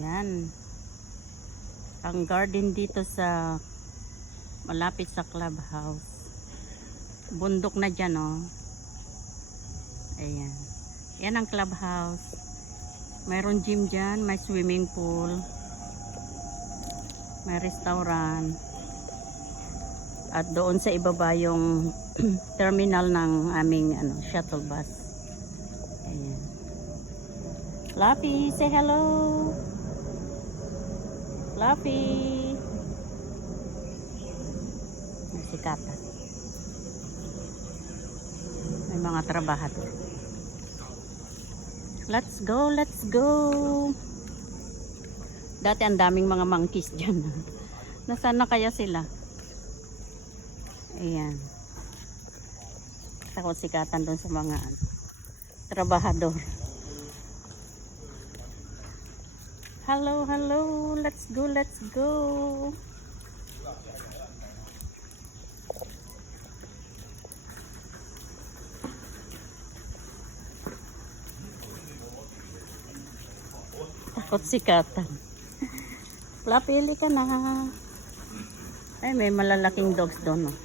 Yan. Ang garden dito sa malapit sa clubhouse. Bundok na dyan, oh. Ayan. Yan ang clubhouse. Mayroon gym dyan, may swimming pool, may restaurant. At doon sa ibaba yung terminal ng aming shuttle bus. Ayan. Fluffy, say hello. Fluffy. Sikatan. May mga trabahador. Let's go, let's go. Dati ang daming mga monkeys dyan. Nasaan na kaya sila? Ayan. Takot sikatan doon sa mga trabahador. Hello, hello. Let's go, let's go. Takot sikatan. Lapili ka na. Ay, may malalaking dogs doon. Oh.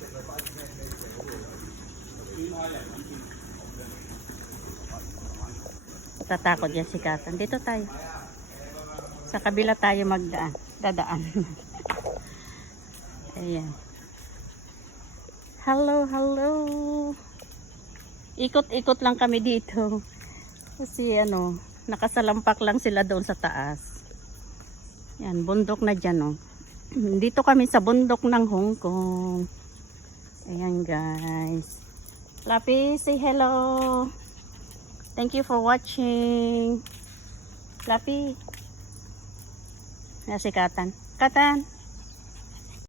Tatakot yan sikatan. Dito tayo. Sa kabila tayo dadaan. Ayan. Hello, hello. Ikot-ikot lang kami dito. Kasi nakasalampak lang sila doon sa taas. Yan, bundok na dyan, oh. Dito kami sa bundok ng Hong Kong. Ayan, guys. Fluffy, say hello. Thank you for watching. Fluffy. Si Katan. Katan.